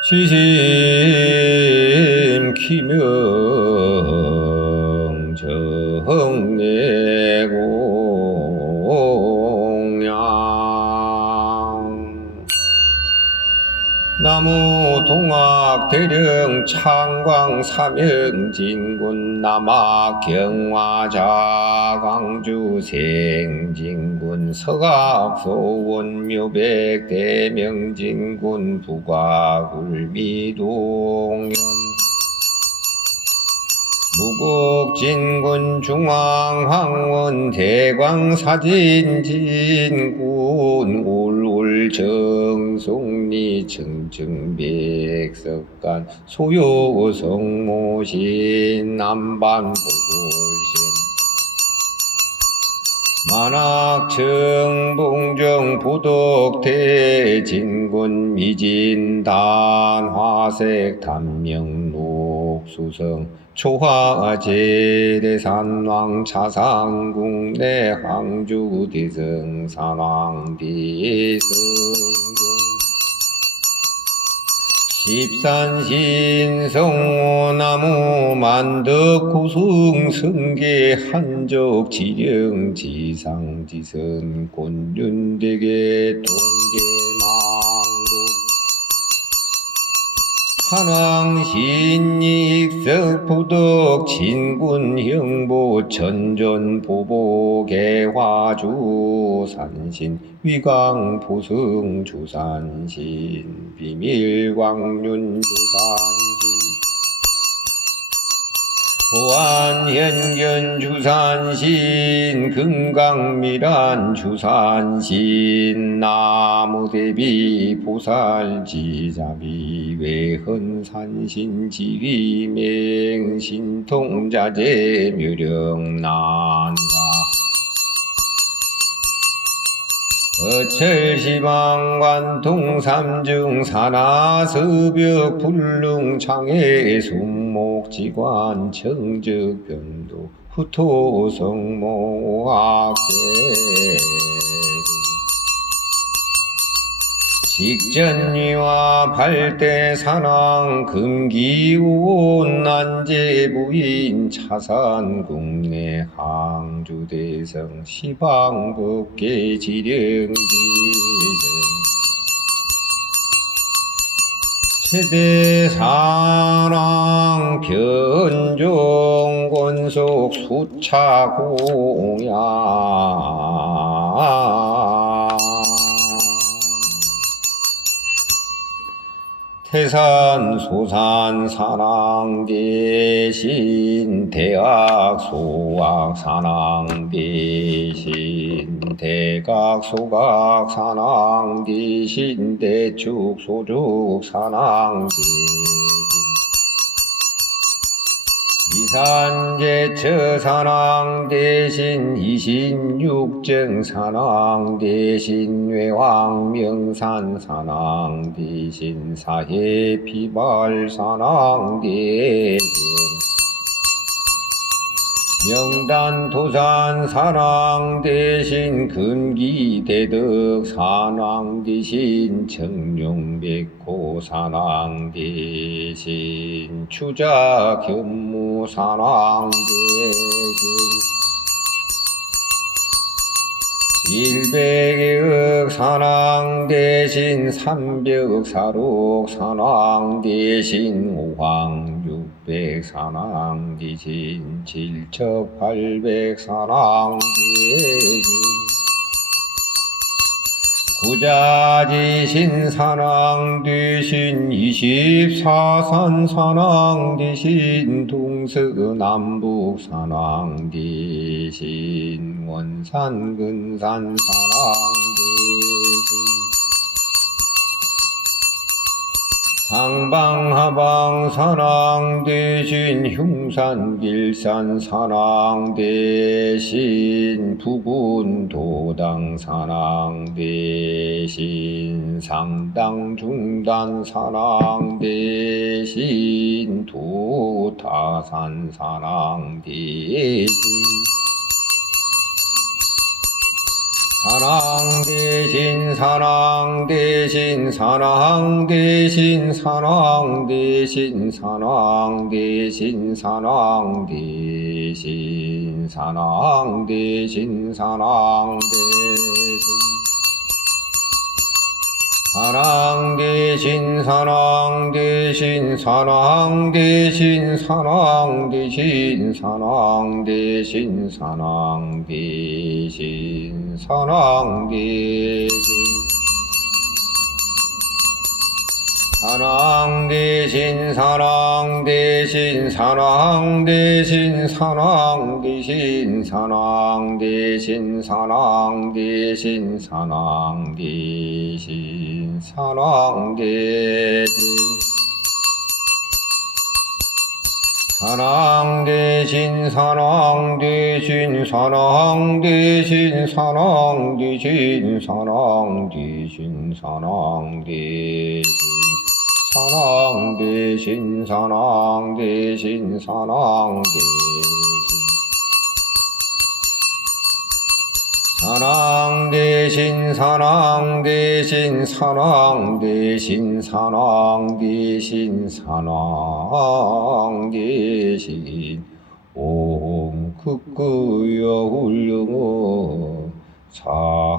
시심 키명 나무 동학 대령 창광 사명 진군 남학 경화자 강주 생진군 서갑 소원 묘백 대명 진군 부가 굴미동현 무국 진군 중앙 황원 대광 사진 진군 울울 정송리 청정백석간 소요 성모신 남반 보골신 만학청봉정 부덕대진군 미진 단 화색 단명록 수성 초화제 대산왕 차상궁 내 황주 대성 산왕대성군 십산신성호나무 만덕구승 성계 한적 지령 지상지선 곤륜대계 동계망국 한왕신익석부덕 진군형보 천전보복개화주 산신 위강보승 주산신 비밀광륜 주산신 보안 현견 주산신 금강미란 주산신 나무대비 보살지자비 외헌산신 지위맹 신통자재 묘령난사 어철시방관 동삼중 산하서벽 불릉창해 순목지관 청적변도 후토성모학제 직전위와 발대산왕 금기온 난제부인 차산국내 항주대성 시방법계 지령지성. 최대산왕 변종 권속 수차공양 태산 소산 산왕 대신 대학 소학 산왕 대신 대각 소각 산왕 대신 대축 소죽 산왕 대신 이산제처 산왕 대신 이신육정 산왕 대신 외왕명산 산왕 대신 사해피발 산왕 대신 명단 도산 산왕 대신 금기 대덕 산왕 대신 청룡 백호 산왕 대신 추자 견무 산왕 대신 일백억 산왕 대신 삼백 사록 산왕 대신 오황 육 백 산왕 대신 칠척 팔백 산왕 대신. 구자지신 이십사산 산왕 대신 동서남북 산왕 대신 원산 근산 산왕 대신 상방하방 산왕 대신 흉산 길산 산왕 대신 부군 도당 산왕 대신 상당 중단 산왕 대신 도타산 산왕 대신 사랑 대신 사랑 대신 사랑 대신 사랑 대신 사랑 대신 사랑 대신 사랑 대신 사랑 대신 사랑 대신 사랑 대신 사랑 대신 사랑 대신 사랑 대신 사랑 대신 사랑 대신 사랑 대신 사랑 대신 사랑 대신 사랑 대신 사랑 대신 사랑 대신 사랑 대신 사랑 대신 사랑 대신 사랑 대신 사랑 대신 사랑 대신 사랑 대신 사랑 대신 사랑 대신 사랑 대신 사랑 대신 사랑 대신 사랑 대신 사랑 대신 사랑 대신 옴 극구여 훌륭어 사